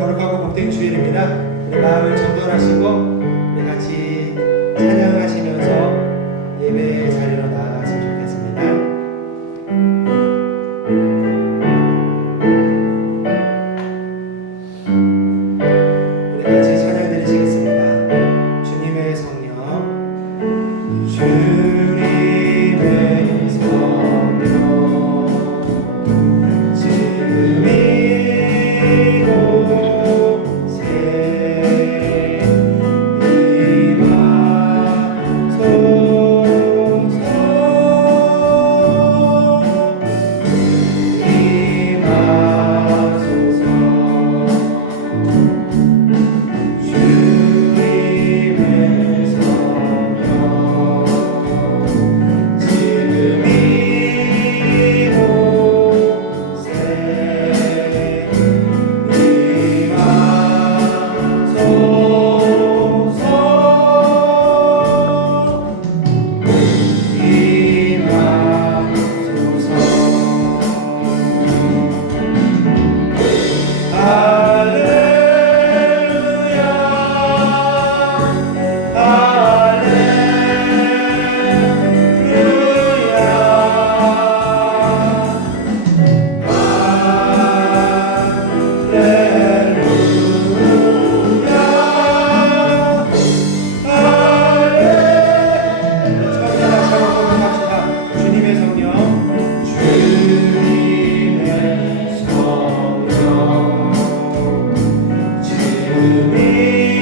거룩하고 복된 주일입니다. 우리 마음을 정돈하시고 우리 같이 찬양하시면서 예배의 자리로 나아갔으면 좋겠습니다. 우리 같이 찬양 드리시겠습니다. 주님의 성령, 주님의 성령, 지금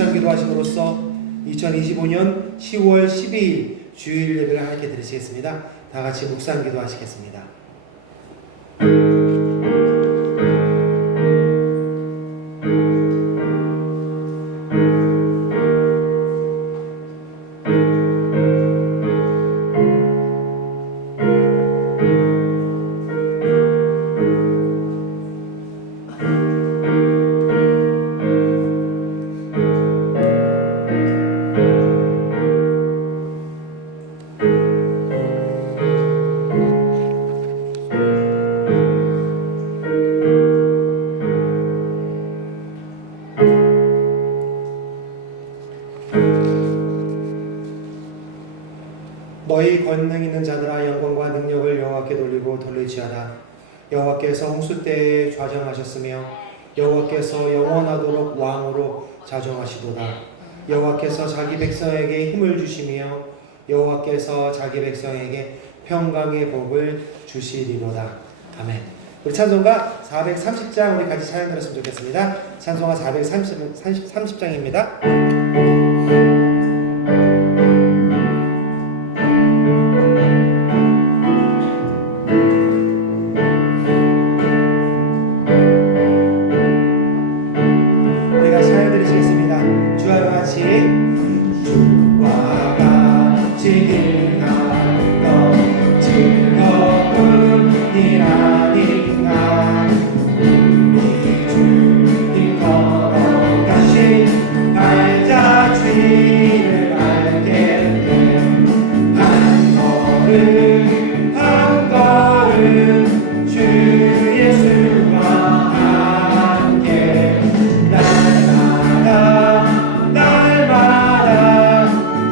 이곳에 기도하심으로써 2025년 10월 12일 주일 예배를 함께 드리시겠습니다. 다 같이 묵상 기도하시겠습니다. 너희 권능 있는 자들아 영광과 능력을 여호와께 돌리고 돌릴지어다. 여호와께서 홍수 때에 좌정하셨으며 여호와께서 영원하도록 왕으로 자정하시도다. 여호와께서 자기 백성에게 힘을 주시며 여호와께서 자기 백성에게 평강의 복을 주시리로다. 아멘. 우리 찬송가 430장 우리 같이 찬양 들었으면 좋겠습니다. 찬송가 430장입니다. 우리가 찬양 드리시겠습니다. 주와 같이 주와 같이 길한 것 즐거운 일 아닌가. 우리 주님 걸어가신 발자취를 알겠네. 한 걸음 한 걸음 주 예수와 함께 날마다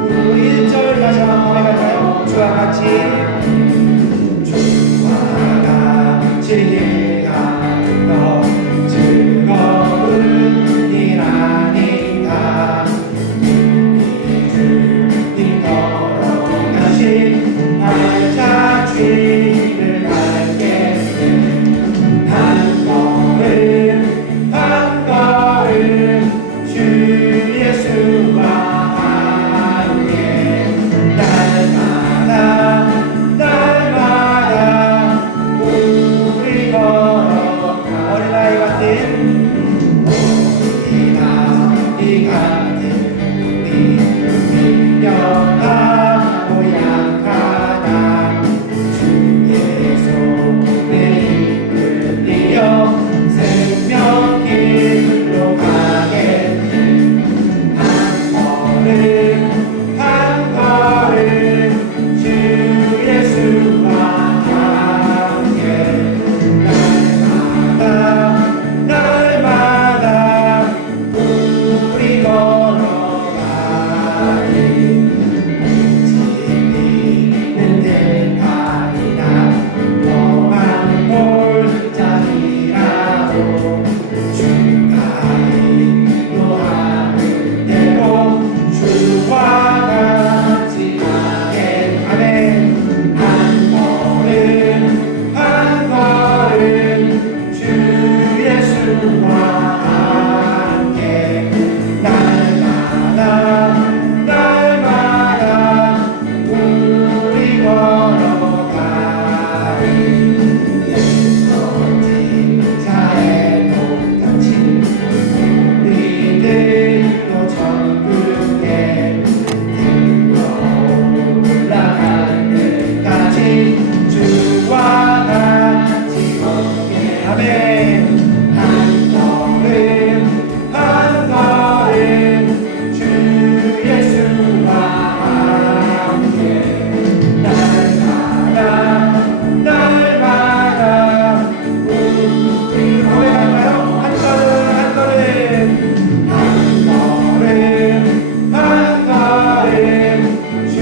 우리 1절 다시 한번 고백할까요? 주와 같이 길한 것 즐거운 일 아닌가. 우리 주님 걸어가신 발자취를 알겠네. 한 걸음 한 걸음 주 예수와 함께 날마다 우리 걸어가. 어린아이 같은 우리 미련하고 약하다. 주의 손에 이끌리어 생명길로 가겠네. 한 걸음 주 예수와 함께 날마다 우리 걸어가리. 지리는 들판이나 험한 골짜기라도 주가 인도하는 대로 주와 같이 가겠네. 한 걸음 주 예수와 함께 날마다 우리 걸어가리. 예수님 자의 똑같이 우리들도 천국에 올라갈 때까지 주와 같이 걷게. 아멘. 한 걸음 주 예수와 함께 날마다 우리 고백할까요? 한 걸음 주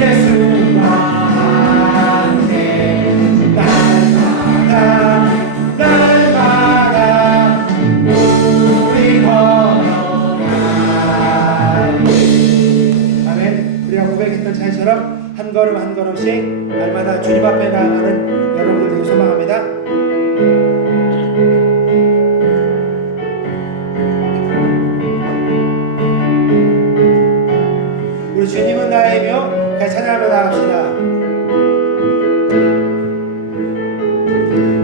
예수와 함께 날마다 우리 걸어가리. 아멘. 우리가 고백했던 차이처럼 한 걸음 한 걸음씩 날마다 주님 앞에 나아가는 여러분들 되길 소망합니다. 우리 주님은 나이며 같이 찬양하며 나갑시다.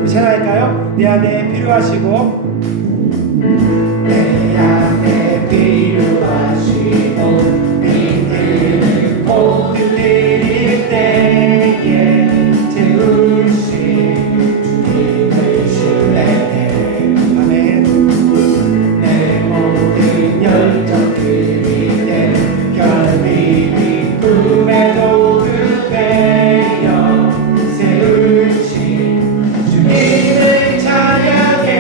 우리 찬양할까요? 내 안에 필요하시고 내 안에 필요하시고 믿는 모든 드릴 때에 채우신 주님을 신뢰해. 아멘. 내 모든 열정 드릴 때 결핍이 꿈에도 급해요. 세우신 주님을 찬양해.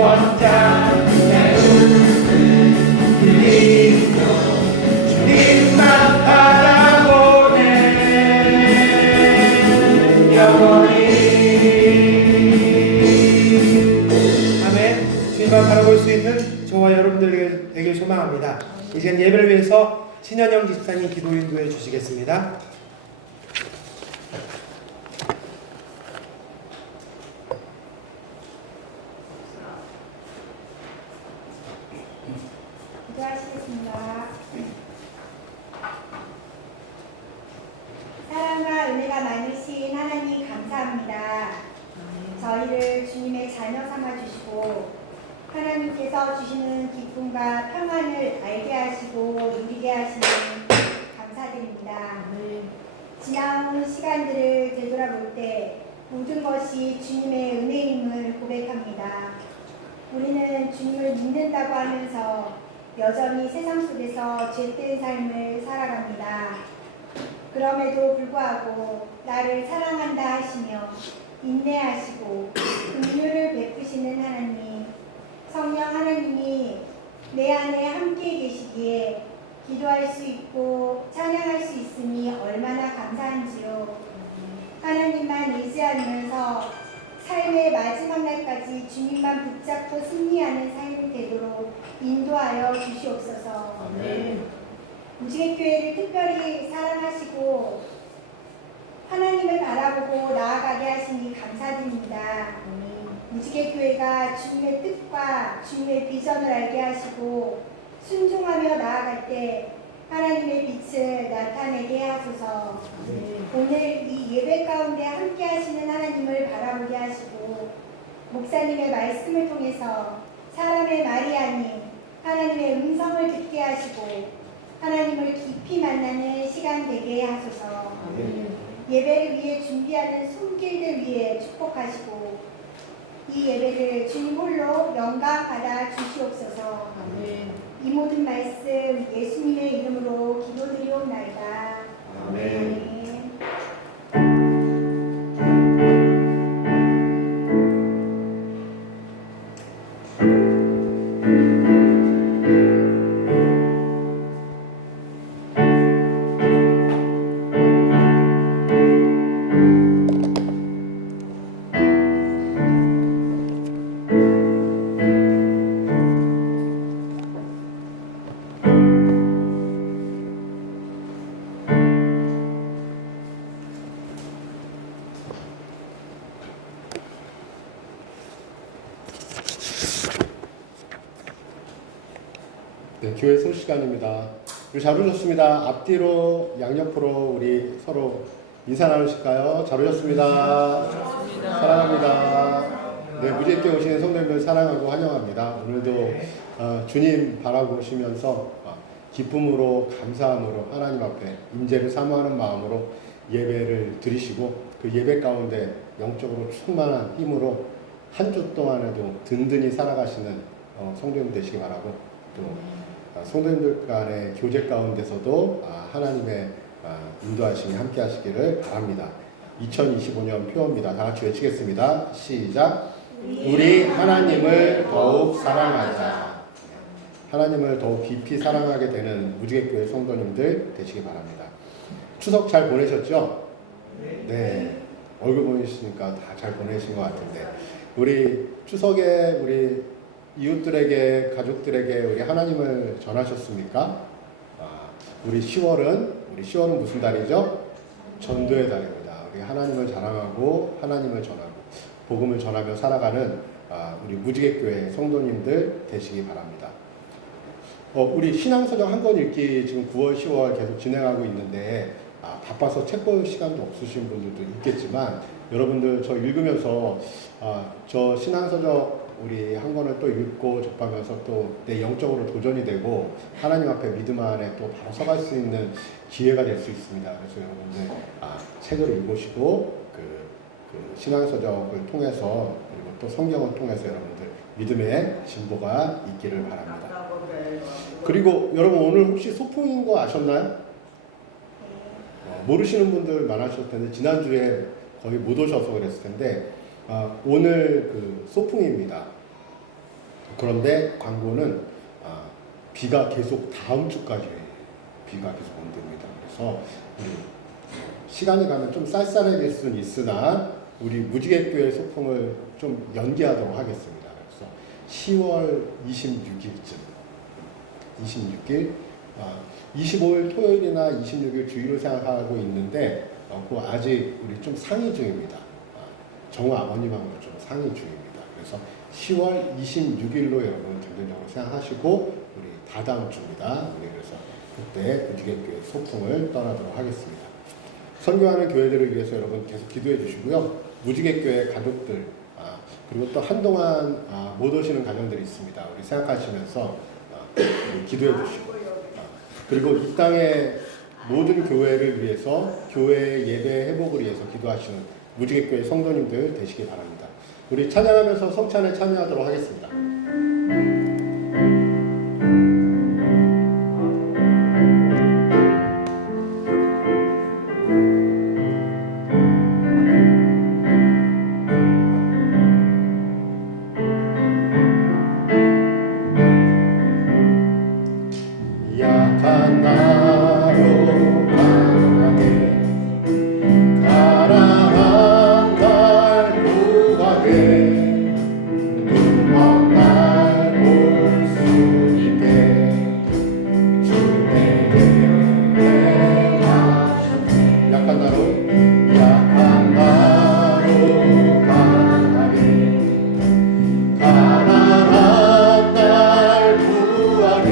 원장 주님만 바라보네 영원히. 아멘. 주님만 바라볼 수 있는 저와 여러분들 되길 소망합니다. 이제 예배를 위해서 신현영 집사님 기도 인도해 주시겠습니다. 기도하시겠습니다. 사랑과 은혜가 많으신 하나님 감사합니다. 저희를 주님의 자녀 삼아 주시고 하나님께서 주시는 기쁨과 평안을 알게 하시고 누리게 하시니 감사드립니다. 지나온 시간들을 되돌아볼 때 모든 것이 주님의 은혜임을 고백합니다. 우리는 주님을 믿는다고 하면서 여전히 세상 속에서 죄된 삶을 살아갑니다. 그럼에도 불구하고 나를 사랑한다 하시며 인내하시고 긍휼을 베푸시는 하나님, 성령 하나님이 내 안에 함께 계시기에 기도할 수 있고 찬양할 수 있으니 얼마나 감사한지요. 하나님만 의지하면서 삶의 마지막 날까지 주님만 붙잡고 승리하는 삶이 되도록 인도하여 주시옵소서. 아멘. 무지개교회를 특별히 사랑하시고 하나님을 바라보고 나아가게 하시니 감사드립니다. 무지개교회가 주님의 뜻과 주님의 비전을 알게 하시고 순종하며 나아갈 때 하나님의 빛을 나타내게 하소서. 오늘 이 예배 가운데 함께 하시는 하나님을 바라보게 하시고 목사님의 말씀을 통해서 사람의 말이 아닌 하나님의 음성을 듣게 하시고 하나님을 깊이 만나는 시간 되게 하소서. 예배를 위해 준비하는 손길들 위해 축복하시고 이 예배를 주님 홀로 영광 받아 주시옵소서. 이 모든 말씀 예수님의 이름으로 기도드리옵나이다. 아멘. 네, 교회 소 시간입니다. 우리 잘 오셨습니다. 앞뒤로 양옆으로 우리 서로 인사 나누실까요? 잘 오셨습니다. 사랑합니다. 네, 무지개 오시는 성도님들 사랑하고 환영합니다. 오늘도 주님 바라보시면서 기쁨으로 감사함으로 하나님 앞에 임재를 사모하는 마음으로 예배를 드리시고 그 예배 가운데 영적으로 충만한 힘으로 한 주 동안에도 든든히 살아가시는 성도님 되시기 바라고 또 성도님들 간의 교제 가운데서도 하나님의 인도하심이 함께 하시기를 바랍니다. 2025년 표어입니다. 다 같이 외치겠습니다. 시작. 우리 하나님을 더욱 사랑하자. 하나님을 더욱 깊이 사랑하게 되는 무지개교회 성도님들 되시기 바랍니다. 추석 잘 보내셨죠? 네. 얼굴 보이시니까 다 잘 보내신 것 같은데 우리 추석에 우리 이웃들에게 가족들에게 우리 하나님을 전하셨습니까? 우리 10월은 무슨 달이죠? 전도의 달입니다. 우리 하나님을 자랑하고 하나님을 전하고 복음을 전하며 살아가는 우리 무지개교회 성도님들 되시기 바랍니다. 우리 신앙서적 한 권 읽기 지금 9월, 10월 계속 진행하고 있는데 바빠서 책 볼 시간도 없으신 분들도 있겠지만 여러분들 저 읽으면서 저 신앙서적 우리 한 권을 또 읽고 접하면서 또 내 영적으로 도전이 되고 하나님 앞에 믿음 안에 또 바로 서갈 수 있는 기회가 될 수 있습니다. 그래서 여러분들 책을 읽으시고 그 신앙서적을 통해서 그리고 또 성경을 통해서 여러분들 믿음의 진보가 있기를 바랍니다. 그리고 여러분 오늘 혹시 소풍인 거 아셨나요? 모르시는 분들 많으실 텐데 지난주에 거의 못 오셔서 그랬을 텐데 오늘 그 소풍입니다. 그런데 광고는 비가 계속 다음 주까지 비가 계속 온답니다. 그래서 우리 시간이 가면 좀 쌀쌀해질 수는 있으나 우리 무지개교회 소풍을 좀 연기하도록 하겠습니다. 그래서 10월 26일쯤 26일 25일 토요일이나 26일 주일을 생각하고 있는데 그 아직 우리 좀 상의 중입니다. 정우 아버님하고 좀 상의 중입니다. 그래서 10월 26일로 여러분 긍정적으로 생각하시고 우리 다다음 주입니다. 우리 그래서 그때 무지개교회 소풍을 떠나도록 하겠습니다. 선교하는 교회들을 위해서 여러분 계속 기도해 주시고요. 무지개교회 가족들 그리고 또 한동안 못 오시는 가정들이 있습니다. 우리 생각하시면서 우리 기도해 주시고 그리고 이 땅의 모든 교회를 위해서 교회 예배 회복을 위해서 기도하시는 무지개교회 성도님들 되시기 바랍니다. 우리 찬양하면서 성찬에 참여하도록 하겠습니다. 약한 나로 강하게 가라앉 날 구하게 눈먼 날 볼 수 있게 주 내게 행하셨네. 약한 나로 강하게 가라앉 날 구하게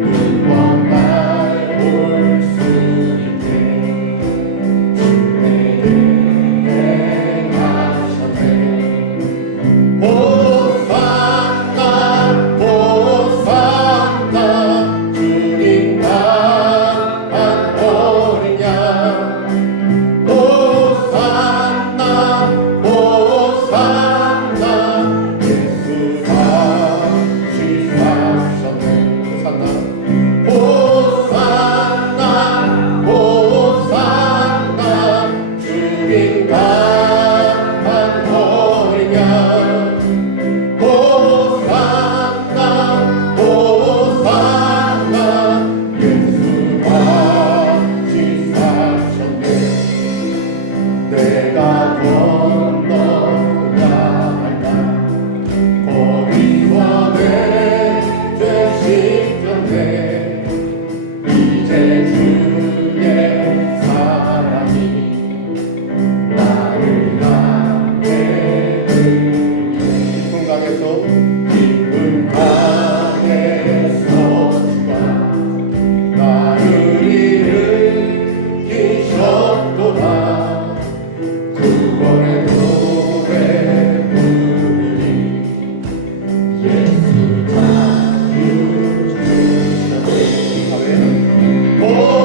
눈먼 날 볼 수 있게 주 내게 행하셨네. 호산나 호산나 주님 강한 어린 양 호산나 호산나 예수 다시 사셨네. 호산나 호산나 주님 강한 어린 양 호산나 호산나 예수 다시 사셨네. 내가 건너야 할까 거기서 내 죄 씻겼네. 이제 주의 사랑이 나를 향해 깊은 강에서 주가 나를 일으키셨도다. 구원의 노래 부르리 예수 자유 주셨네.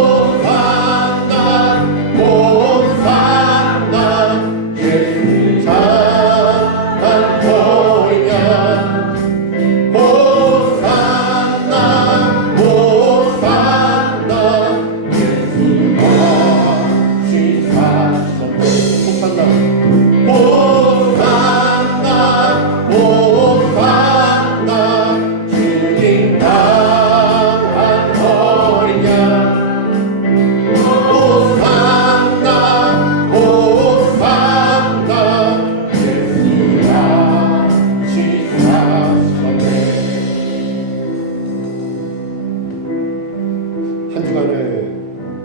호산나 호산나 예수 장한 어린 양 호산나 호산나 예수 다시 사셨네. 호산나 호산나 주님 강한 어린 양 호산나 호산나 예수 다시 사셨네. 한 주간을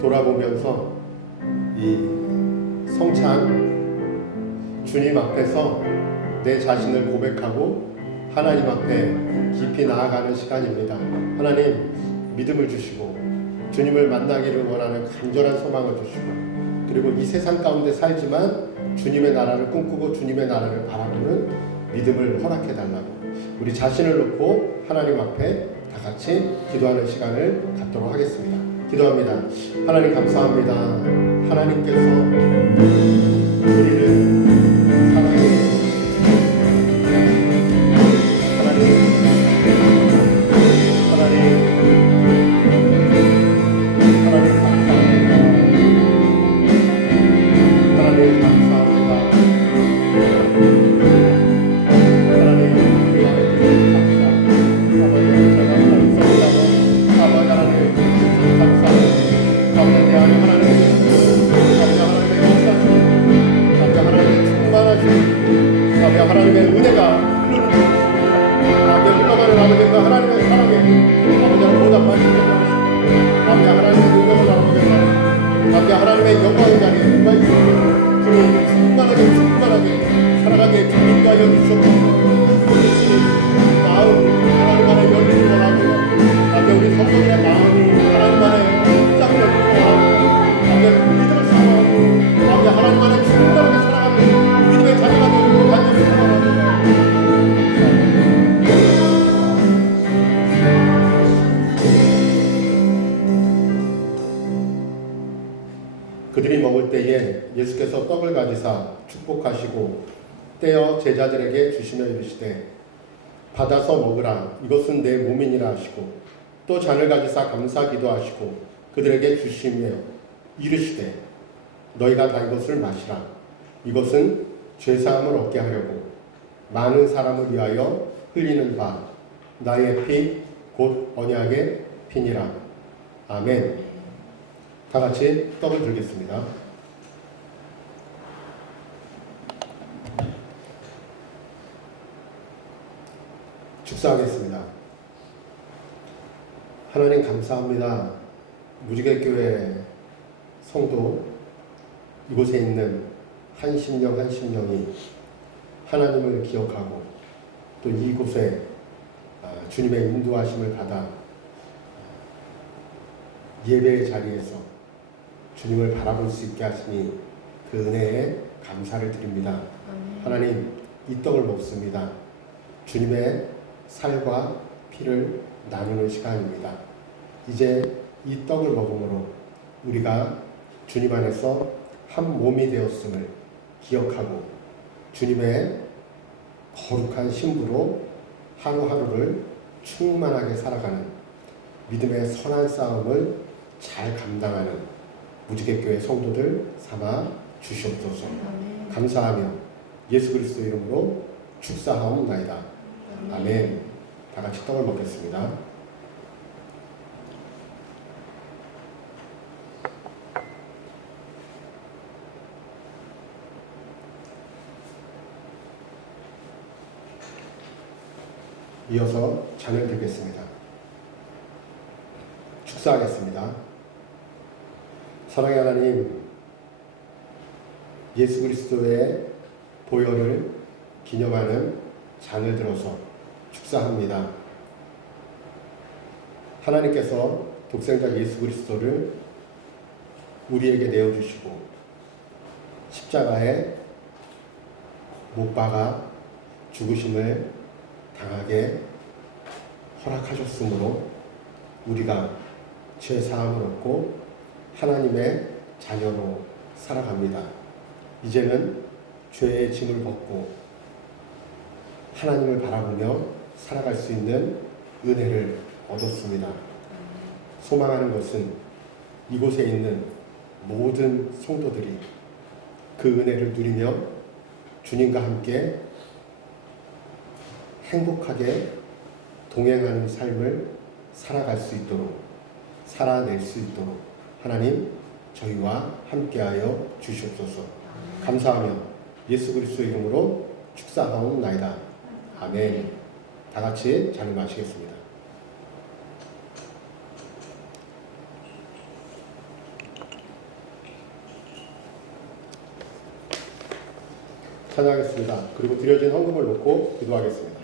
돌아보면서 이 성찬 주님 앞에서 내 자신을 고백하고 하나님 앞에 깊이 나아가는 시간입니다. 하나님 믿음을 주시고 주님을 만나기를 원하는 간절한 소망을 주시고 그리고 이 세상 가운데 살지만 주님의 나라를 꿈꾸고 주님의 나라를 바라보는 믿음을 허락해 달라고 우리 자신을 놓고 하나님 앞에 다 같이 기도하는 시간을 갖도록 하겠습니다. 기도합니다. 하나님 감사합니다. 하나님께서 우리를 사랑해 하나님 감사합니다. 하나님 감사합니다. 하나님 아버지 하나님의 은혜가 흐르는 아버지 흘러가는 아버지 그 하나님의 사랑에 아버지를 보답하시고 아버지 하나님의 능력을 아버지 하나님의 영광의 자리에 임하시고 주님 충만하게 살아가게 주님과 여주시옵소서. 마음 하나님 안에 열리기 원하고 아버지 우리 성도들의 마음이 하나님 안에 쫙 열리기 원하고 아버지 믿음을 사모하고 아버지 하나님 안에 충만하게 살아가는 믿음의 자녀가 되고 간절히 소망합니다. 그들이 먹을 때에 예수께서 떡을 가지사 축복하시고 떼어 제자들에게 주시며 이르시되 받아서 먹으라 이것은 내 몸이니라 하시고 또 잔을 가지사 감사 기도하시고 그들에게 주시며 이르시되 너희가 다 이것을 마시라 이것은 죄사함을 얻게 하려고 많은 사람을 위하여 흘리는 바 나의 피 곧 언약의 피니라. 아멘. 다 같이 떡을 들겠습니다. 축사하겠습니다. 하나님 감사합니다. 무지개교회 성도 이곳에 있는 한 심령 한 심령이 하나님을 기억하고 또 이곳에 주님의 인도하심을 받아 예배의 자리에서 주님을 바라볼 수 있게 하시니 그 은혜에 감사를 드립니다. 하나님 이 떡을 먹습니다. 주님의 살과 피를 나누는 시간입니다. 이제 이 떡을 먹음으로 우리가 주님 안에서 한 몸이 되었음을 기억하고 주님의 거룩한 신부로 하루하루를 충만하게 살아가는 믿음의 선한 싸움을 잘 감당하는 무지개교회 성도들 삼아 주시옵소서. 감사하며 예수 그리스도 이름으로 축사하옵나이다. 아멘. 다 같이 떡을 먹겠습니다. 이어서 잔을 들겠습니다. 축사하겠습니다. 사랑의 하나님, 예수 그리스도의 보혈을 기념하는 잔을 들어서 축사합니다. 하나님께서 독생자 예수 그리스도를 우리에게 내어주시고 십자가에 못 박아 죽으심을 당하게 허락하셨으므로 우리가 죄 사함을 얻고 하나님의 자녀로 살아갑니다. 이제는 죄의 짐을 벗고 하나님을 바라보며 살아갈 수 있는 은혜를 얻었습니다. 소망하는 것은 이곳에 있는 모든 성도들이 그 은혜를 누리며 주님과 함께 행복하게 동행하는 삶을 살아갈 수 있도록, 살아낼 수 있도록 하나님 저희와 함께하여 주시옵소서. 감사하며 예수 그리스도 이름으로 축사하옵나이다. 아멘. 다 같이 잔을 마시겠습니다. 찬양하겠습니다. 그리고 드려진 헌금을 놓고 기도하겠습니다.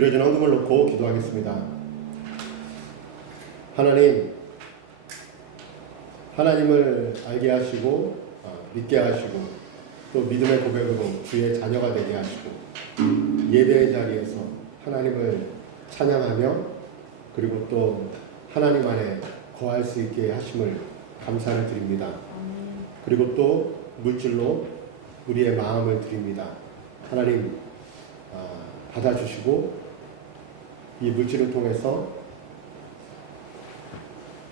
드려진 헌금을 놓고 기도하겠습니다. 하나님, 하나님을 알게 하시고 믿게 하시고 또 믿음의 고백으로 주의 자녀가 되게 하시고 예배의 자리에서 하나님을 찬양하며 그리고 또 하나님 안에 거할 수 있게 하심을 감사를 드립니다. 그리고 또 물질로 우리의 마음을 드립니다. 하나님 받아주시고 이 물질을 통해서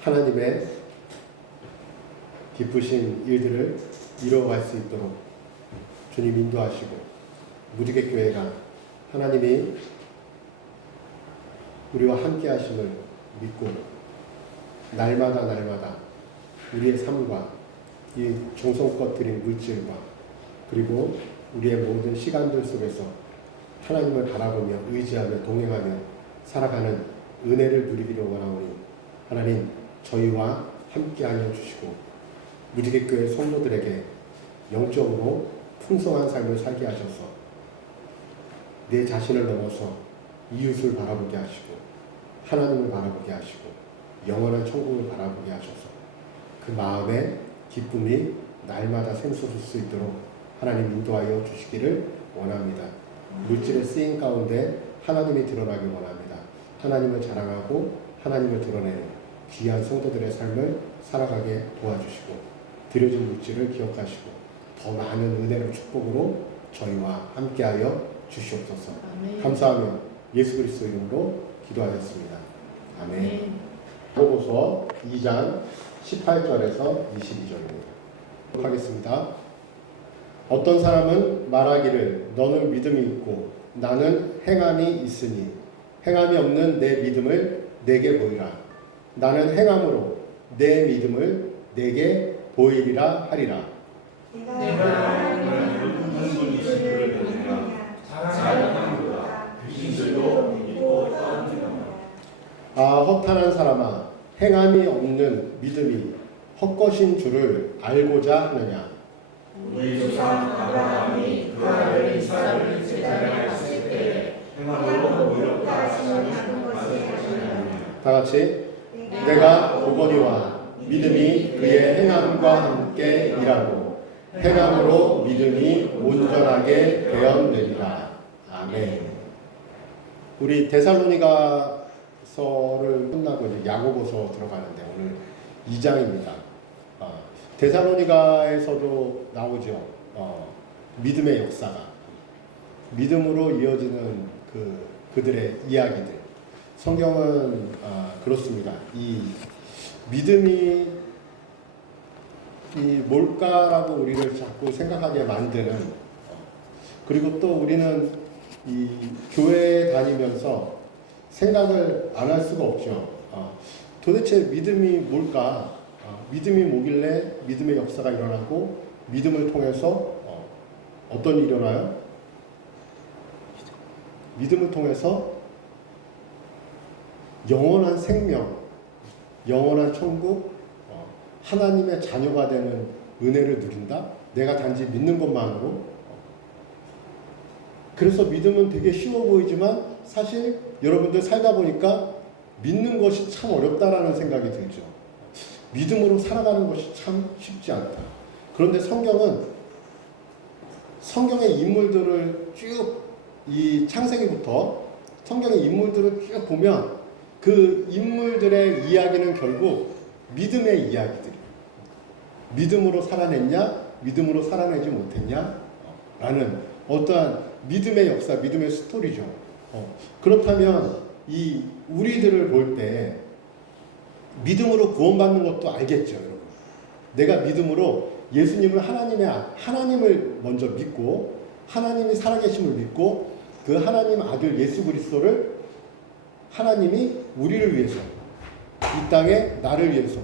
하나님의 기쁘신 일들을 이루어갈 수 있도록 주님 인도하시고 무지개 교회가 하나님이 우리와 함께 하심을 믿고 날마다 우리의 삶과 이 정성껏 드린 물질과 그리고 우리의 모든 시간들 속에서 하나님을 바라보며 의지하며 동행하며 살아가는 은혜를 누리기를 원하오니 하나님 저희와 함께하여 주시고 무지개교회 성도들에게 영적으로 풍성한 삶을 살게 하셔서 내 자신을 넘어서 이웃을 바라보게 하시고 하나님을 바라보게 하시고 영원한 천국을 바라보게 하셔서 그 마음에 기쁨이 날마다 샘솟을 수 있도록 하나님 인도하여 주시기를 원합니다. 물질의 쓰임 가운데 하나님이 드러나길 원합니다. 하나님을 자랑하고 하나님을 드러내는 귀한 성도들의 삶을 살아가게 도와주시고 드려진 물질을 기억하시고 더 많은 은혜로 축복으로 저희와 함께하여 주시옵소서. 아멘. 감사하며 예수 그리스도 이름으로 기도하였습니다. 아멘. 야고보서 2장 18절에서 22절입니다. 하겠습니다. 어떤 사람은 말하기를 너는 믿음이 있고 나는 행함이 있으니 행함이 없는 내 믿음을 내게 보이라. 나는 행함으로 내 믿음을 내게 보이리라 하리라. 내가 하나님을 분이시를 보느냐 자랑하노라. 귀신들도 믿고 떠느니라. 아 허탄한 사람아 행함이 없는 믿음이 헛것인 줄을 알고자 하느냐. 우리 조상 아브라함이 그 아들 이삭을 제단에 갔을 때 행함으로 의롭다 하시는 것이 아니냐. 다 같이 내가 보거니와 믿음이 그의 행함과 함께 일하고 행함으로 믿음이 온전하게 되었느니라. 아멘. 우리 데살로니가서를 끝나고 이제 야고보서 들어가는데 오늘 2장입니다. 데살로니가에서도 나오죠. 믿음의 역사가 믿음으로 이어지는 그들의 이야기들. 성경은 그렇습니다. 이 믿음이 뭘까라고 우리를 자꾸 생각하게 만드는 그리고 또 우리는 이 교회에 다니면서 생각을 안 할 수가 없죠. 도대체 믿음이 뭘까? 믿음이 뭐길래 믿음의 역사가 일어나고 믿음을 통해서 어떤 일이 일어나요? 믿음을 통해서 영원한 생명, 영원한 천국, 하나님의 자녀가 되는 은혜를 누린다? 내가 단지 믿는 것만으로? 그래서 믿음은 되게 쉬워 보이지만 사실 여러분들 살다 보니까 믿는 것이 참 어렵다라는 생각이 들죠. 믿음으로 살아가는 것이 참 쉽지 않다. 그런데 성경은 성경의 인물들을 쭉 이 창세기부터 성경의 인물들을 쭉 보면 그 인물들의 이야기는 결국 믿음의 이야기들이에요. 믿음으로 살아냈냐? 믿음으로 살아내지 못했냐? 라는 어떠한 믿음의 역사, 믿음의 스토리죠. 그렇다면 이 우리들을 볼 때 믿음으로 구원받는 것도 알겠죠, 여러분. 내가 믿음으로 예수님을 하나님을 먼저 믿고 하나님이 살아계심을 믿고 그 하나님 아들 예수 그리스도를 하나님이 우리를 위해서 이 땅에 나를 위해서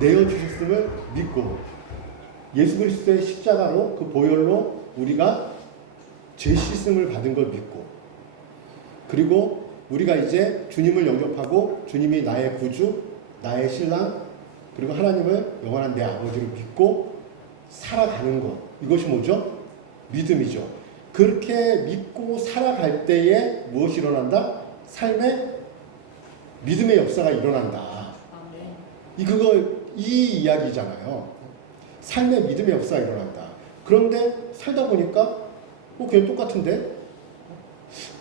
내어주셨음을 믿고 예수 그리스도의 십자가로 그 보혈로 우리가 죄 씻음을 받은 걸 믿고 그리고 우리가 이제 주님을 영접하고 주님이 나의 구주, 나의 신랑 그리고 하나님을 영원한 내 아버지를 믿고 살아가는 것 이것이 뭐죠? 믿음이죠. 그렇게 믿고 살아갈 때에 무엇이 일어난다? 삶에 믿음의 역사가 일어난다. 이 이야기잖아요. 삶의 믿음의 역사가 일어난다. 그런데 살다 보니까 그냥 똑같은데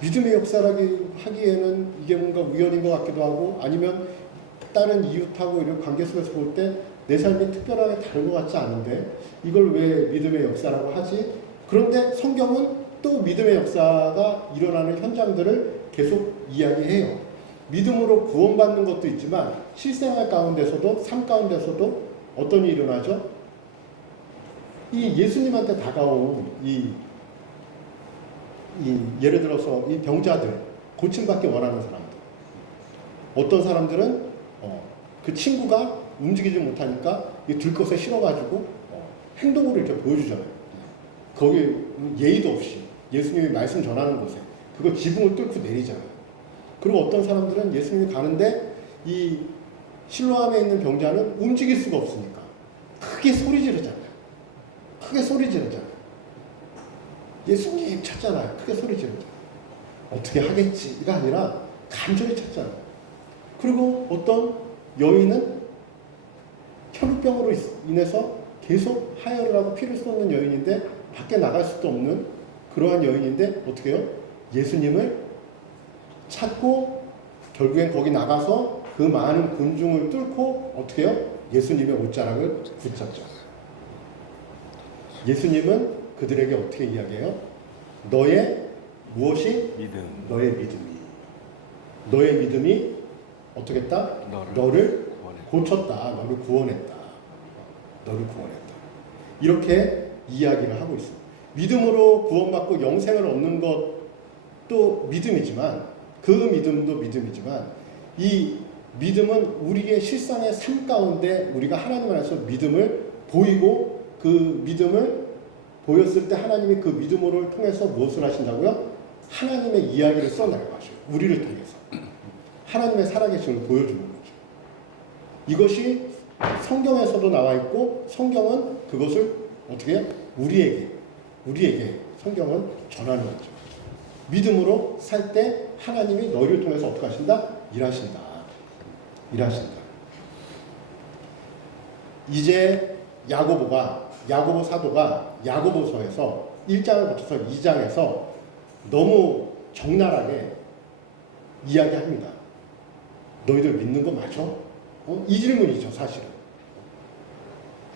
믿음의 역사라기 하기에는 이게 뭔가 우연인 것 같기도 하고 아니면 다른 이웃하고 이런 관계 속에서 볼 때 내 삶이 특별하게 다른 것 같지 않은데 이걸 왜 믿음의 역사라고 하지? 그런데 성경은 또 믿음의 역사가 일어나는 현장들을 계속 이야기해요. 믿음으로 구원받는 것도 있지만 실생활 가운데서도 삶 가운데서도 어떤 일이 일어나죠? 이 예수님한테 다가온 이 예를 들어서 이 병자들, 고침받기 원하는 사람들. 어떤 사람들은 그 친구가 움직이지 못하니까 들것에 실어가지고 행동으로 이렇게 보여주잖아요. 거기 예의도 없이 예수님이 말씀 전하는 곳에 그거 지붕을 뚫고 내리잖아요. 그리고 어떤 사람들은 예수님이 가는데 이 실로암에 있는 병자는 움직일 수가 없으니까 크게 소리 지르잖아요. 크게 소리 지르잖아요. 예수님 찾잖아요. 크게 소리 지르잖아요. 어떻게 하겠지 이가 아니라 간절히 찾잖아요. 그리고 어떤 여인은 혈루병으로 인해서 계속 하혈을 하고 피를 쏟는 여인인데 밖에 나갈 수도 없는 그러한 여인인데 어떻게 해요? 예수님을 찾고 결국엔 거기 나가서 그 많은 군중을 뚫고 어떻게 해요? 예수님의 옷자락을 붙잡죠. 예수님은 그들에게 어떻게 이야기해요? 너의 무엇이? 믿음. 너의 믿음이. 너의 믿음이 어떻게 했다? 너를 고쳤다. 너를 구원했다. 너를 구원했다. 이렇게 이야기를 하고 있습니다. 믿음으로 구원받고 영생을 얻는 것도 믿음이지만 그 믿음도 믿음이지만 이 믿음은 우리의 실상의 삶 가운데 우리가 하나님 안에서 믿음을 보이고 그 믿음을 보였을 때 하나님이 그 믿음으로 통해서 무엇을 하신다고요? 하나님의 이야기를 써나가셔요. 우리를 통해서. 하나님의 살아계심을 보여주는 거죠. 이것이 성경에서도 나와 있고 성경은 그것을 어떻게 해요? 우리에게 성경은 전하는 거죠. 믿음으로 살 때 하나님이 너희를 통해서 어떻게 하신다? 일하신다. 이제 야고보 사도가 야고보서에서 1장을 거쳐서 2장에서 너무 적나라하게 이야기합니다. 너희들 믿는 거 맞아? 이 질문이죠, 사실은.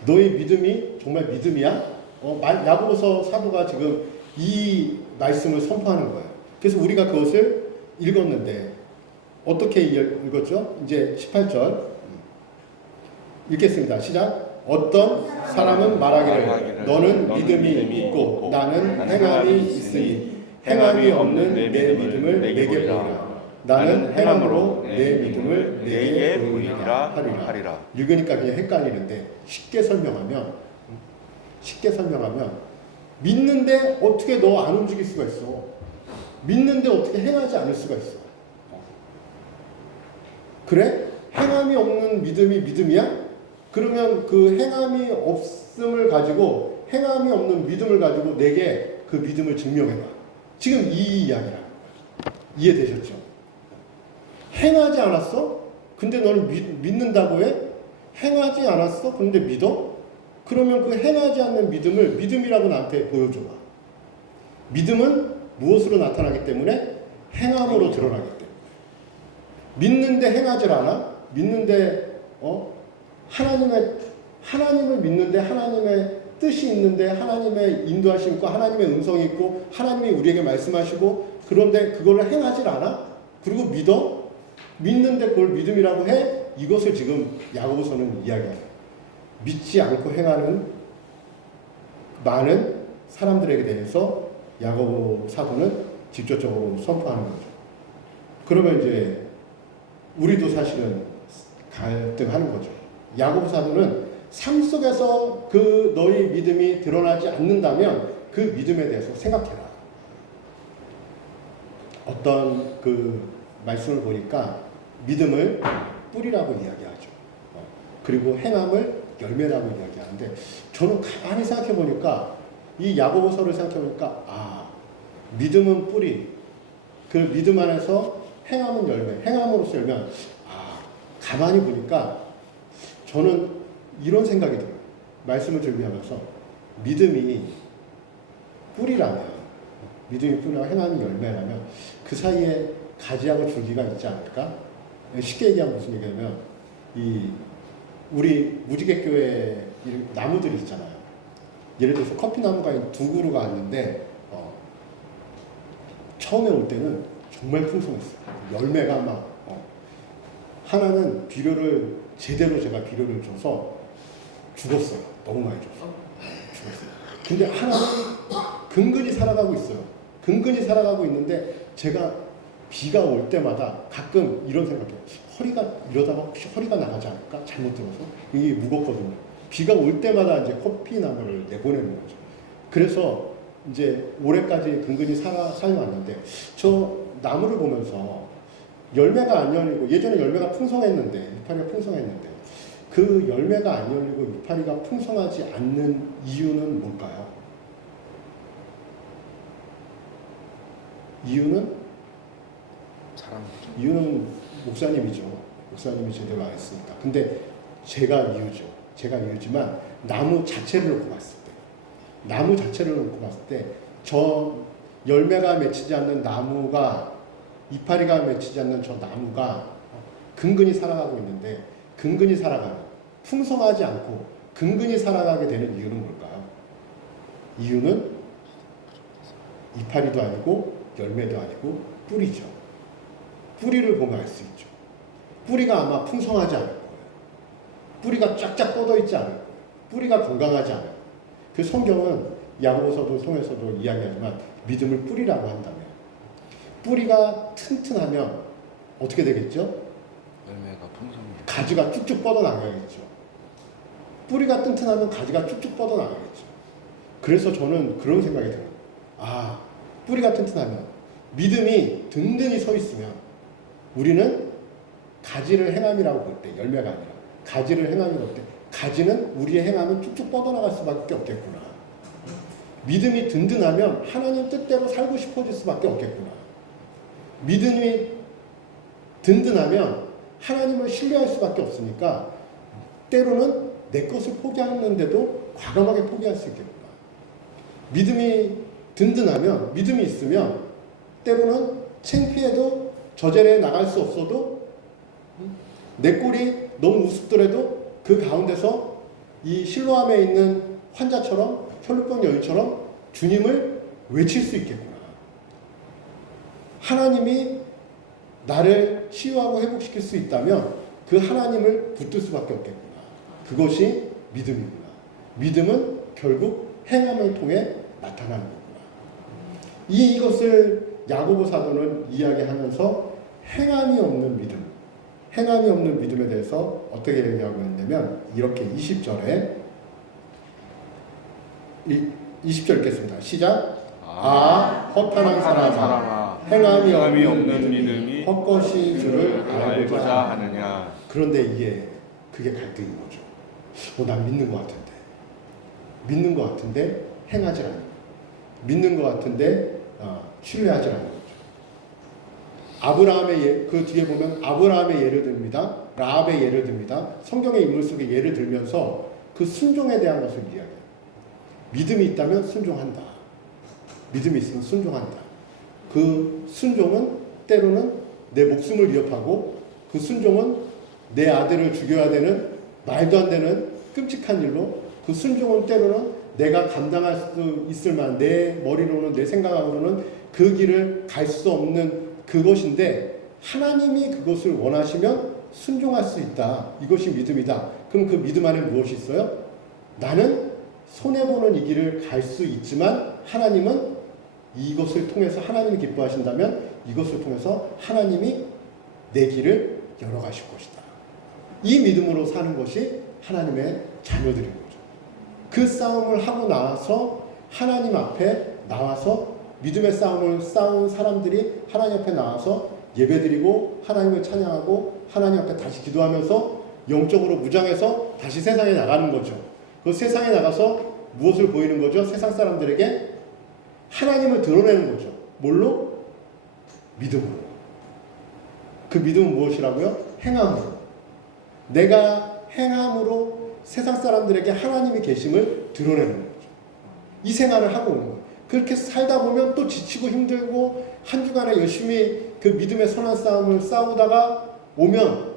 너희 믿음이 정말 믿음이야? 야고보서 사도가 지금 이 말씀을 선포하는 거예요. 그래서 우리가 그것을 읽었는데 어떻게 읽었죠? 이제 18절 읽겠습니다. 시작. 어떤 사람은 말하기를 너는 믿음이 있고 나는 행함이 있으니 행함이 없는 내 믿음을 내게 보이라. 나는 행함으로 내 믿음을 내게 보이리라 하리라. 읽으니까 그냥 헷갈리는데 쉽게 설명하면 믿는데 어떻게 너 안 움직일 수가 있어? 믿는데 어떻게 행하지 않을 수가 있어? 그래? 행함이 없는 믿음이 믿음이야? 그러면 그 행함이 없음을 가지고 행함이 없는 믿음을 가지고 내게 그 믿음을 증명해봐. 지금 이 이야기라는 거야. 이해되셨죠? 행하지 않았어? 근데 너는 믿는다고 해? 행하지 않았어? 근데 믿어? 그러면 그 행하지 않는 믿음을 믿음이라고 나한테 보여줘봐. 믿음은 무엇으로 나타나기 때문에? 행함으로 드러나기 때문에. 믿는데 행하질 않아? 믿는데 하나님을 믿는데 하나님의 뜻이 있는데 하나님의 인도하심 있고 하나님의 음성이 있고 하나님이 우리에게 말씀하시고 그런데 그걸 행하질 않아? 그리고 믿어? 믿는데 그걸 믿음이라고 해? 이것을 지금 야고보서는 이야기해요. 믿지 않고 행하는 많은 사람들에게 대해서 야고보 사도는 직접적으로 선포하는 거죠. 그러면 이제 우리도 사실은 갈등하는 거죠. 야고보 사도는 삶 속에서 그 너희 믿음이 드러나지 않는다면 그 믿음에 대해서 생각해라. 어떤 그 말씀을 보니까 믿음을 뿌리라고 이야기하죠. 그리고 행함을 열매라고 이야기하는데 저는 가만히 생각해 보니까 이 야고보서를 생각해 보니까 믿음은 뿌리. 그 믿음 안에서 행함은 열매. 행함으로써 열매. 가만히 보니까 저는 이런 생각이 들어요. 말씀을 준비하면서 믿음이 뿌리라면, 믿음이 뿌리와 행함이 열매라면 그 사이에 가지하고 줄기가 있지 않을까? 쉽게 얘기하면 무슨 얘기냐면 우리 무지개교회 나무들이 있잖아요. 예를 들어서 커피나무가 두 그루가 있는데 처음에 올 때는 정말 풍성했어요. 열매가 막 하나는 비료를 제대로 제가 비료를 줘서 죽었어요. 너무 많이 줬어. 죽었어요. 근데 하나는 근근히 살아가고 있어요. 근근히 살아가고 있는데 제가 비가 올 때마다 가끔 이런 생각해요. 이러다가 혹시 허리가 나가지 않을까? 잘못 들어서. 이게 무겁거든요. 비가 올 때마다 이제 커피나무를 내보내는 거죠. 그래서 이제 올해까지 근근히 살아왔는데 저 나무를 보면서 열매가 안 열리고 예전에 열매가 풍성했는데 이파리가 풍성했는데 그 열매가 안 열리고 이파리가 풍성하지 않는 이유는 뭘까요? 이유는 목사님이죠. 목사님이 제대로 안 했으니까. 근데 제가 이유지만 나무 자체를 놓고 봤을 때 저 열매가 맺히지 않는 나무가 이파리가 맺히지 않는 저 나무가 근근히 살아가고 있는데 근근히 살아가는 풍성하지 않고 근근히 살아가게 되는 이유는 뭘까요? 이유는 이파리도 아니고 열매도 아니고 뿌리죠. 뿌리를 보면 알 수 있죠. 뿌리가 아마 풍성하지 않을 거예요. 뿌리가 쫙쫙 뻗어 있지 않을 거예요. 뿌리가 건강하지 않아요. 그 성경은 야고보서도 통해서도 이야기하지만 믿음을 뿌리라고 한다면 뿌리가 튼튼하면 어떻게 되겠죠? 열매가 풍성해요. 가지가 쭉쭉 뻗어나가겠죠. 뿌리가 튼튼하면 가지가 쭉쭉 뻗어나가겠죠. 그래서 저는 그런 생각이 들어요. 뿌리가 튼튼하면 믿음이 든든히 서 있으면 우리는 가지를 행함이라고 볼 때 열매가 아니라 가지를 행함이라고 볼 때 가지는 우리의 행함은 쭉쭉 뻗어나갈 수밖에 없겠구나. 믿음이 든든하면 하나님 뜻대로 살고 싶어질 수밖에 없겠구나. 믿음이 든든하면 하나님을 신뢰할 수밖에 없으니까 때로는 내 것을 포기하는데도 과감하게 포기할 수 있겠구나. 믿음이 든든하면 믿음이 있으면 때로는 창피해도 저 자리에 나갈 수 없어도 내 꼴이 너무 우습더라도 그 가운데서 이 실로암에 있는 환자처럼 혈루병 여인처럼 주님을 외칠 수 있겠구나. 하나님이 나를 치유하고 회복시킬 수 있다면 그 하나님을 붙들 수밖에 없겠구나. 그것이 믿음이구나. 믿음은 결국 행함을 통해 나타나는 거구나. 이것을 야고보 사도는 이야기하면서 행함이 없는 믿음에 대해서 어떻게 얘기하고 있냐면 이렇게 20절에 20절 읽겠습니다. 시작. 허탄한 사람아, 행함이 없는 믿음이 헛것인 줄을 알고자 하느냐. 그런데 그게 갈등인 거죠. 난 믿는 것 같은데 행하지 않는 거죠. 믿는 것 같은데 신뢰하지 않는 거죠. 아브라함의 그 뒤에 보면 아브라함의 예를 듭니다. 라합의 예를 듭니다. 성경의 인물 속에 예를 들면서 그 순종에 대한 것을 이야기해요. 믿음이 있다면 순종한다. 믿음이 있으면 순종한다. 그 순종은 때로는 내 목숨을 위협하고 그 순종은 내 아들을 죽여야 되는 말도 안 되는 끔찍한 일로 그 순종은 때로는 내가 감당할 수 있을 만한 내 머리로는 내 생각으로는 그 길을 갈 수 없는 그것인데 하나님이 그것을 원하시면 순종할 수 있다. 이것이 믿음이다. 그럼 그 믿음 안에 무엇이 있어요? 나는 손해보는 이 길을 갈 수 있지만 하나님은 이것을 통해서 하나님이 기뻐하신다면 이것을 통해서 하나님이 내 길을 열어가실 것이다. 이 믿음으로 사는 것이 하나님의 자녀들인 거죠. 그 싸움을 하고 나서 하나님 앞에 나와서 믿음의 싸움을 싸운 사람들이 하나님 앞에 나와서 예배드리고 하나님을 찬양하고 하나님 앞에 다시 기도하면서 영적으로 무장해서 다시 세상에 나가는 거죠. 그 세상에 나가서 무엇을 보이는 거죠? 세상 사람들에게 하나님을 드러내는 거죠. 뭘로? 믿음으로. 그 믿음은 무엇이라고요? 행함으로. 내가 행함으로 세상 사람들에게 하나님이 계심을 드러내는 거죠. 이 생활을 하고 오는 거예요. 그렇게 살다 보면 또 지치고 힘들고 한 주간에 열심히 그 믿음의 선한 싸움을 싸우다가 오면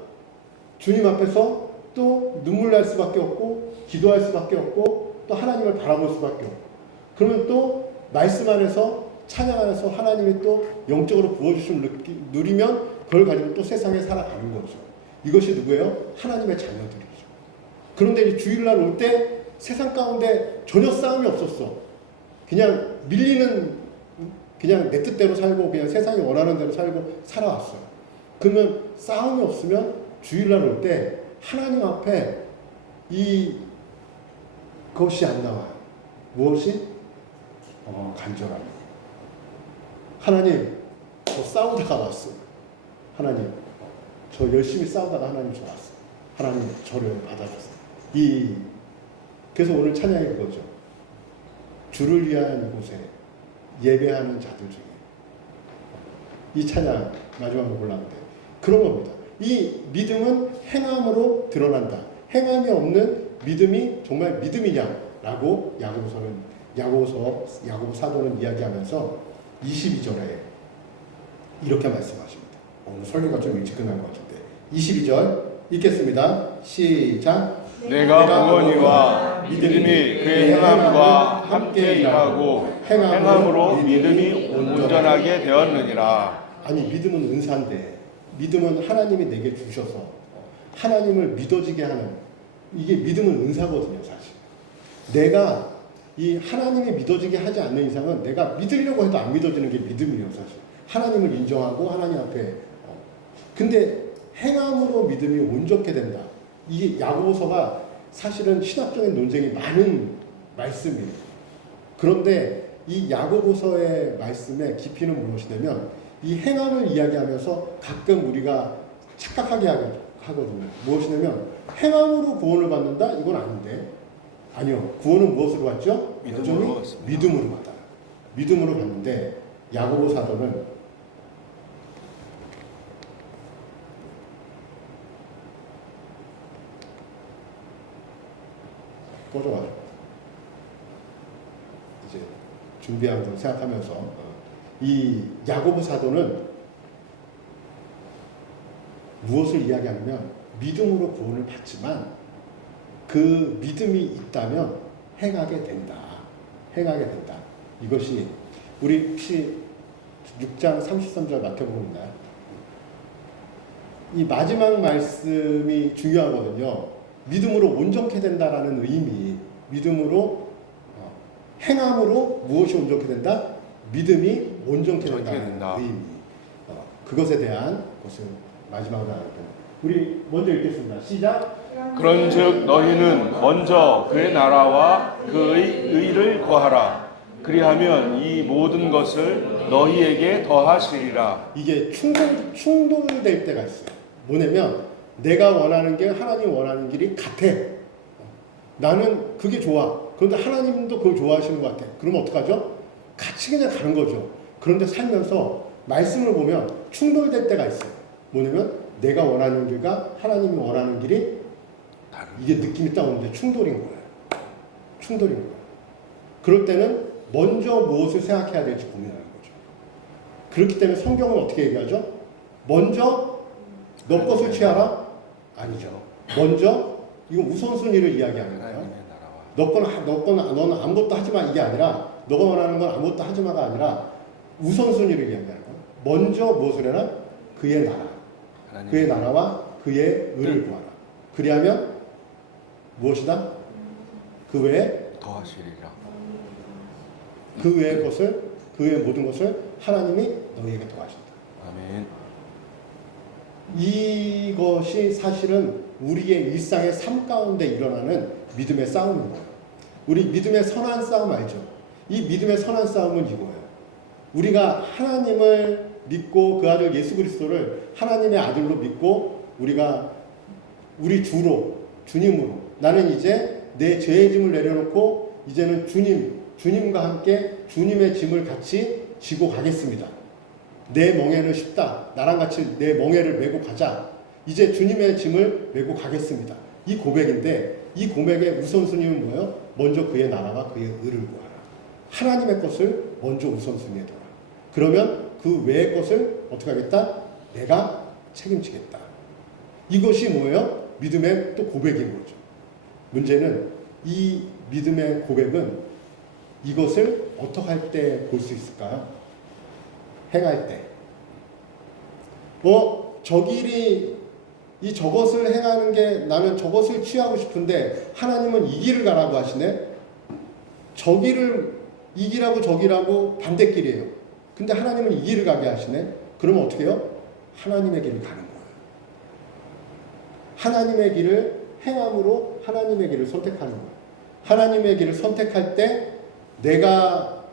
주님 앞에서 또 눈물 날 수밖에 없고 기도할 수밖에 없고 또 하나님을 바라볼 수밖에 없고 그러면 또 말씀 안에서 찬양 안에서 하나님이 또 영적으로 부어주심을 누리면 그걸 가지고 또 세상에 살아가는 거죠. 이것이 누구예요? 하나님의 자녀들이죠. 그런데 이제 주일날 올 때 세상 가운데 전혀 싸움이 없었어. 그냥 밀리는 그냥 내 뜻대로 살고 그냥 세상이 원하는 대로 살고 살아왔어요. 그러면 싸움이 없으면 주일날 올 때 하나님 앞에 그것이 안 나와요. 무엇이? 간절함. 하나님, 저 싸우다가 왔어요. 하나님, 저 열심히 싸우다가 하나님 저 왔어요. 하나님, 저를 받아주세요. 그래서 오늘 찬양이 그거죠. 주를 위한 이곳에 예배하는 자들 중에 이 찬양 마지막으로 골랐는데 그런 겁니다. 이 믿음은 행함으로 드러난다. 행함이 없는 믿음이 정말 믿음이냐라고 야고보 사도는 이야기하면서 22절에 이렇게 말씀하십니다. 오늘 설교가 좀 일찍 끝난 것 같은데 22절 읽겠습니다. 시작. 내가 보거니와 믿음이 그의 행함과 함께 일하고 행함으로 믿음이 온전하게 되었느니라. 아니 믿음은 은사인데 믿음은 하나님이 내게 주셔서 하나님을 믿어지게 하는 이게 믿음은 은사거든요. 사실 내가 이 하나님이 믿어지게 하지 않는 이상은 내가 믿으려고 해도 안 믿어지는 게 믿음이에요. 사실 하나님을 인정하고 하나님 앞에 근데 행함으로 믿음이 온전케 된다. 이게 야고보서가 사실은 신학적인 논쟁이 많은 말씀이에요. 그런데 이 야고보서의 말씀의 깊이는 무엇이냐면 이 행함을 이야기하면서 가끔 우리가 착각하게 하거든요. 무엇이냐면 행함으로 구원을 받는다? 이건 아닌데 아니요. 구원은 무엇으로 받죠? 믿음으로 받습니다. 믿음으로 받아요. 믿음으로 받는데 야고보 사도는 꺼져가지고 이제 준비한 걸 생각하면서 이 야고보 사도는 무엇을 이야기하냐면 믿음으로 구원을 받지만 그 믿음이 있다면 행하게 된다. 행하게 된다. 이것이 우리 혹시 6장 33절 맡겨보고 있나요? 이 마지막 말씀이 중요하거든요. 믿음으로 온전케 된다라는 의미, 믿음으로 행함으로 무엇이 온전케 된다? 믿음이 온전케 된다는 의미. 그것에 대한 것을 마지막으로 나눌게요. 우리 먼저 읽겠습니다. 시작. 그런즉 너희는 먼저 그의 나라와 그의 의를 구하라. 그리하면 이 모든 것을 너희에게 더하시리라. 이게 충돌될 때가 있어요. 뭐냐면 내가 원하는 게 하나님 원하는 길이 같아. 나는 그게 좋아. 그런데 하나님도 그걸 좋아하시는 것 같아. 그러면 어떡하죠? 같이 그냥 가는 거죠. 그런데 살면서 말씀을 보면 충돌될 때가 있어요. 뭐냐면 내가 원하는 길과 하나님이 원하는 길이 이게 느낌이 딱 오는데 충돌인 거예요. 충돌인 거예요. 그럴 때는 먼저 무엇을 생각해야 될지 고민하는 거죠. 그렇기 때문에 성경은 어떻게 얘기하죠? 먼저 너 것을 취하라? 아니죠. 먼저 이건 우선순위를 이야기하는 거예요. 너는 아무것도 하지 마 이게 아니라 너가 원하는 건 아무것도 하지 마가 아니라 우선순위를 이야기하는 거예요. 먼저 무엇을 해라? 그의 나라. 그의 나라와 그의 의를 구하라. 그리하면 무엇이다? 그 외에 더하시리라. 그 외의 것을 그 외의 모든 것을 하나님이 너희에게 더하신다. 아멘. 이것이 사실은 우리의 일상의 삶 가운데 일어나는 믿음의 싸움인 거예요. 우리 믿음의 선한 싸움 알죠? 이 믿음의 선한 싸움은 이거예요. 우리가 하나님을 믿고 그 아들 예수 그리스도를 하나님의 아들로 믿고 우리가 우리 주님으로 나는 이제 내 죄의 짐을 내려놓고 이제는 주님 주님과 함께 주님의 짐을 같이 지고 가겠습니다. 내 멍에는 쉽다. 나랑 같이 내 멍에를 메고 가자. 이제 주님의 짐을 메고 가겠습니다. 이 고백인데 이 고백의 우선순위는 뭐예요? 먼저 그의 나라와 그의 의를 구하라. 하나님의 것을 먼저 우선순위에 둬라. 그러면 그 외의 것을 어떻게 하겠다? 내가 책임지겠다. 이것이 뭐예요? 믿음의 또 고백인 거죠. 문제는 이 믿음의 고백은 이것을 어떻게 할 때 볼 수 있을까요? 행할 때. 저것을 행하는 게 나는 저것을 취하고 싶은데 하나님은 이 길을 가라고 하시네? 저 길을 이 길하고 저 길하고 반대길이에요. 근데 하나님은 이 길을 가게 하시네? 그러면 어떻게 해요? 하나님의 길을 가는 거예요. 하나님의 길을 행함으로 하나님의 길을 선택하는 거예요. 하나님의 길을 선택할 때 내가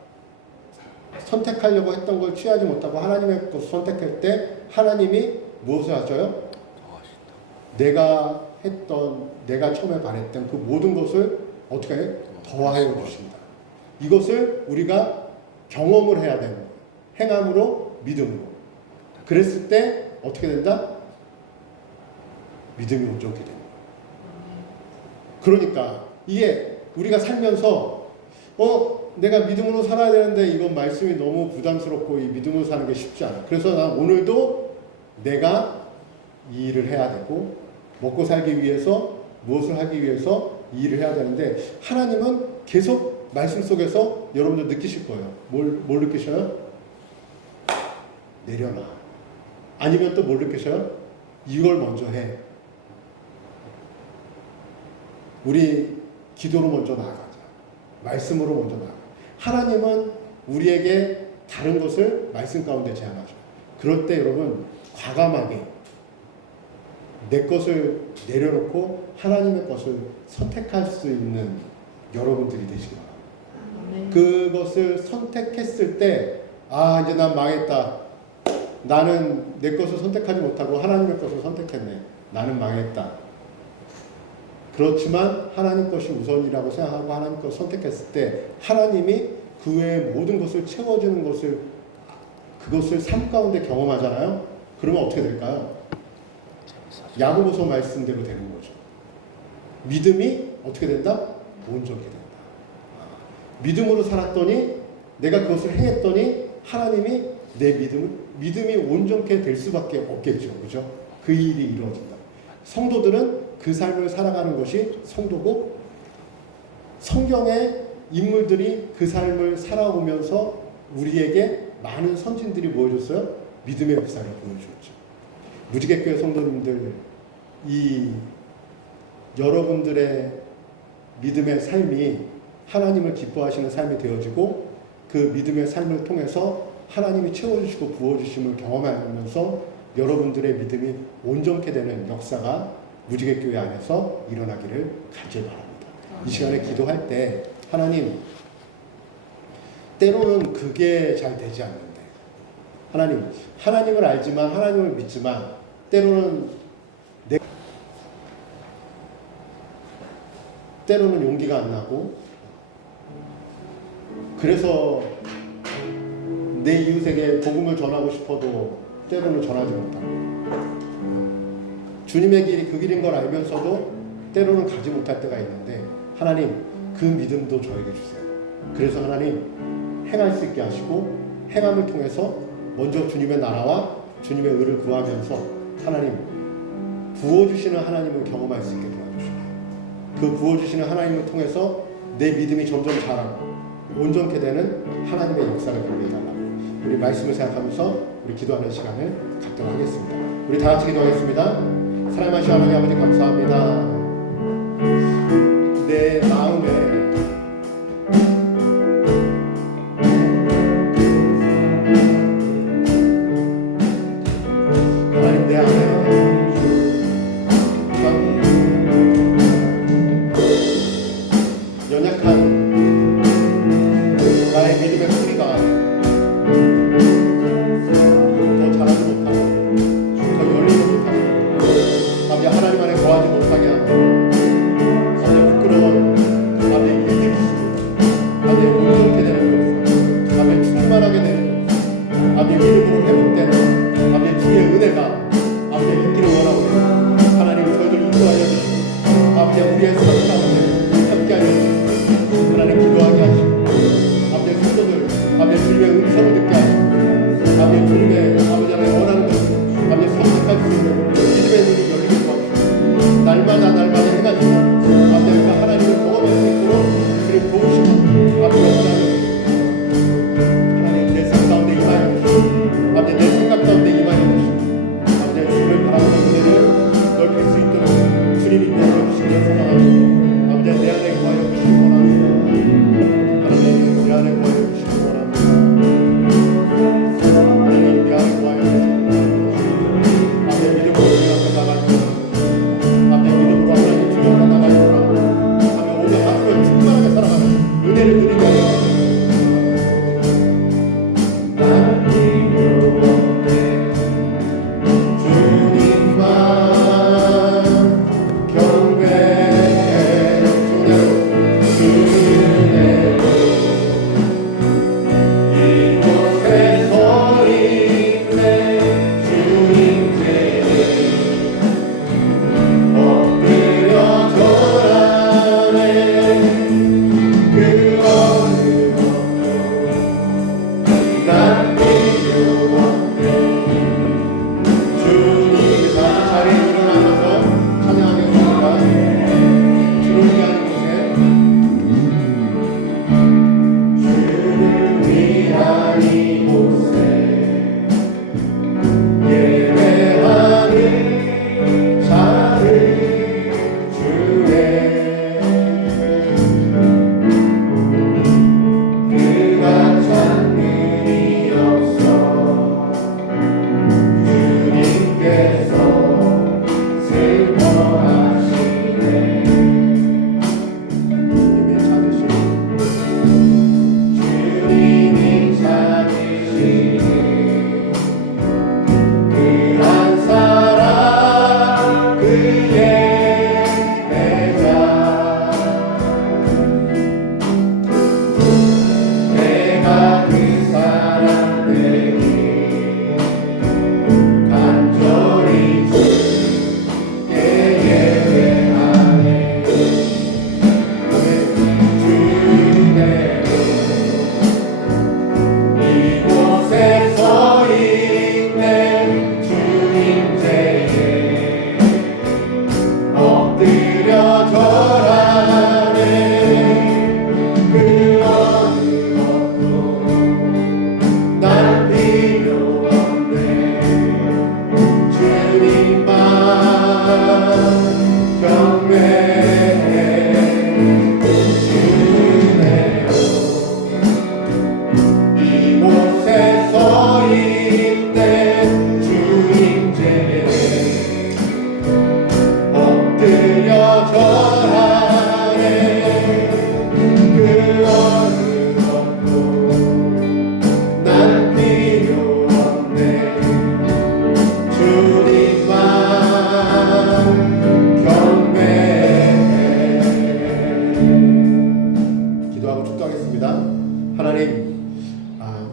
선택하려고 했던 걸 취하지 못하고 하나님의 것을 선택할 때 하나님이 무엇을 하셔요? 내가 처음에 바랬던 그 모든 것을 어떻게 해요? 더하여 주신다. 이것을 우리가 경험을 해야 되는 거예요. 행함으로, 믿음으로. 그랬을 때 어떻게 된다? 믿음이 온전히 되는 거예요. 그러니까 이게 우리가 살면서 내가 믿음으로 살아야 되는데 이건 말씀이 너무 부담스럽고 이 믿음으로 사는 게 쉽지 않아. 그래서 난 오늘도 내가 이 일을 해야 되고 먹고 살기 위해서 무엇을 하기 위해서 이 일을 해야 되는데 하나님은 계속 말씀 속에서 여러분들 느끼실 거예요. 뭘 느끼셔요? 내려놔. 아니면 또 뭘 느끼셔요? 이걸 먼저 해. 우리 기도로 먼저 나아가자. 말씀으로 먼저 나아가. 하나님은 우리에게 다른 것을 말씀 가운데 제안하죠. 그럴 때 여러분 과감하게 내 것을 내려놓고 하나님의 것을 선택할 수 있는 여러분들이 되시기 바랍니다. 그것을 선택했을 때 이제 난 망했다. 나는 내 것을 선택하지 못하고 하나님의 것을 선택했네. 나는 망했다. 그렇지만 하나님 것이 우선이라고 생각하고 하나님 것을 선택했을 때 하나님이 그 외의 모든 것을 채워주는 그것을 삶 가운데 경험하잖아요. 그러면 어떻게 될까요? 야고보서 말씀대로 되는 거죠. 믿음이 어떻게 된다? 온전히 된다. 믿음으로 살았더니 내가 그것을 행했더니 하나님이 내 믿음이 온전케 될 수밖에 없겠죠. 그죠? 그 일이 이루어진다. 성도들은 그 삶을 살아가는 것이 성도고 성경의 인물들이 그 삶을 살아오면서 우리에게 많은 선진들이 보여줬어요. 믿음의 역사를 보여주었죠. 무지개교회 성도님들 이 여러분들의 믿음의 삶이 하나님을 기뻐하시는 삶이 되어지고 그 믿음의 삶을 통해서 하나님이 채워주시고 부어주심을 경험하면서 여러분들의 믿음이 온전케 되는 역사가 무지개교회 안에서 일어나기를 간절히 바랍니다. 이 시간에 기도할 때 하나님 때로는 그게 잘 되지 않는데 하나님을 알지만 하나님을 믿지만 때로는 용기가 안 나고 그래서 내 이웃에게 복음을 전하고 싶어도 때로는 전하지 못하고 주님의 길이 그 길인 걸 알면서도 때로는 가지 못할 때가 있는데 하나님 그 믿음도 저에게 주세요. 그래서 하나님 행할 수 있게 하시고 행함을 통해서 먼저 주님의 나라와 주님의 의를 구하면서 하나님 부어주시는 하나님을 경험할 수 있게 도와주시고 그 부어주시는 하나님을 통해서 내 믿음이 점점 자라고 온전케 되는 하나님의 역사를 경험해달라고 우리 말씀을 생각하면서 우리 기도하는 시간을 갖도록 하겠습니다. 우리 다 같이 기도하겠습니다. 사랑하시는 하나님 아버지 감사합니다. 내 마음에 하나님 내 안에 연약한 나의 믿음의 소리가 더 자라지 못하고 더 열리지 못하고 아버지 하나님 안에 거하지 못하게 하고 아버지 부끄러운 주님의 음성을 듣게 하시고 아버지 주님의 아버지 하나님 원하는 것을 아버지 선택할 수 있는 믿음의 눈이 열리게 도와주시고 날마다 해가지고 아버지 하나님을 경험할 수 있도록 주님 도우시고 아버지 하나님 내 삶 가운데 임하여 주시고 아버지 내 생각 가운데 임하여 주시고 아버지 주님을 바라보는 은혜를 넓힐 수 있도록 주님이 도와주시기를 소망합니다. 아버지 내 안에 구하여 주시기 원합니다. 하나님 내 안에 구하여 주시기 원합니다. 하나님 내 안에 구하여 주시기 원합니다. 아버지 믿음으로 주님 앞에 나가주시고 아버지 믿음으로 하나님 주님 앞에 나가주시고 아버지 오늘 하루를 충만하게 살아가는 은혜를 드리게 하옵소서.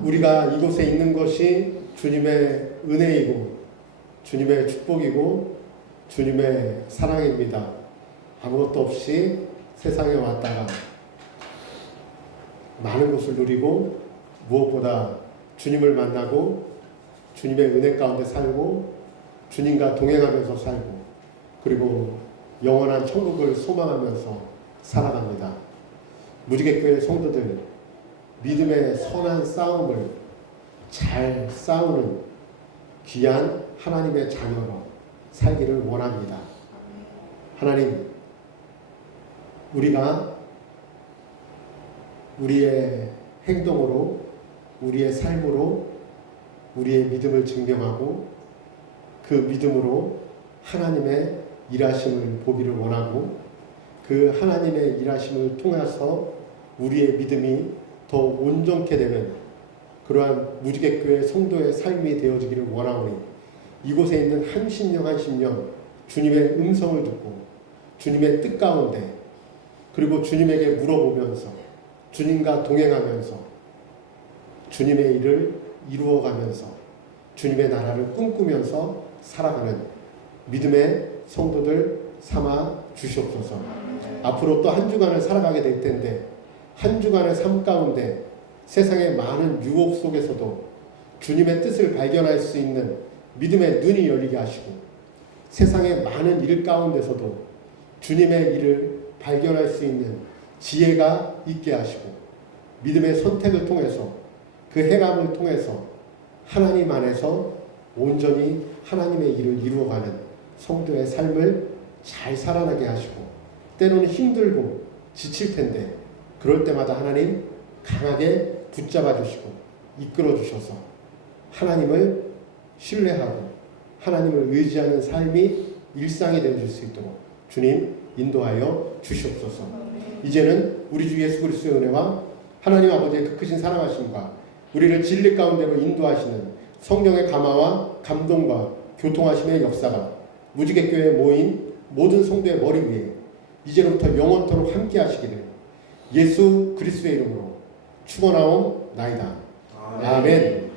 우리가 이곳에 있는 것이 주님의 은혜이고 주님의 축복이고 주님의 사랑입니다. 아무것도 없이 세상에 왔다가 많은 것을 누리고 무엇보다 주님을 만나고 주님의 은혜 가운데 살고 주님과 동행하면서 살고 그리고 영원한 천국을 소망하면서 살아갑니다. 무지개교회 성도들 믿음의 선한 싸움을 잘 싸우는 귀한 하나님의 자녀로 살기를 원합니다. 하나님, 우리가 우리의 행동으로 우리의 삶으로 우리의 믿음을 증명하고 그 믿음으로 하나님의 일하심을 보기를 원하고 그 하나님의 일하심을 통해서 우리의 믿음이 더 온전케 되는 그러한 무지개교회 성도의 삶이 되어지기를 원하오니 이곳에 있는 한 심령 한 심령 주님의 음성을 듣고 주님의 뜻 가운데 그리고 주님에게 물어보면서 주님과 동행하면서 주님의 일을 이루어가면서 주님의 나라를 꿈꾸면서 살아가는 믿음의 성도들 삼아 주시옵소서. 앞으로 또 한 주간을 살아가게 될 텐데 한 주간의 삶 가운데 세상의 많은 유혹 속에서도 주님의 뜻을 발견할 수 있는 믿음의 눈이 열리게 하시고, 세상의 많은 일 가운데서도 주님의 일을 발견할 수 있는 지혜가 있게 하시고, 믿음의 선택을 통해서 그 행함을 통해서 하나님 안에서 온전히 하나님의 일을 이루어가는 성도의 삶을 잘 살아나게 하시고, 때로는 힘들고 지칠 텐데 그럴 때마다 하나님 강하게 붙잡아 주시고 이끌어 주셔서 하나님을 신뢰하고 하나님을 의지하는 삶이 일상이 되어질 수 있도록 주님 인도하여 주시옵소서. 이제는 우리 주 예수 그리스도의 은혜와 하나님 아버지의 그 크신 사랑하심과 우리를 진리 가운데로 인도하시는 성령의 감화와 감동과 교통하심의 역사가 무지개교회에 모인 모든 성도의 머리 위에 이제로부터 영원토록 함께 하시기를 예수 그리스도의 이름으로 축원하옵나이다. 아멘. 네.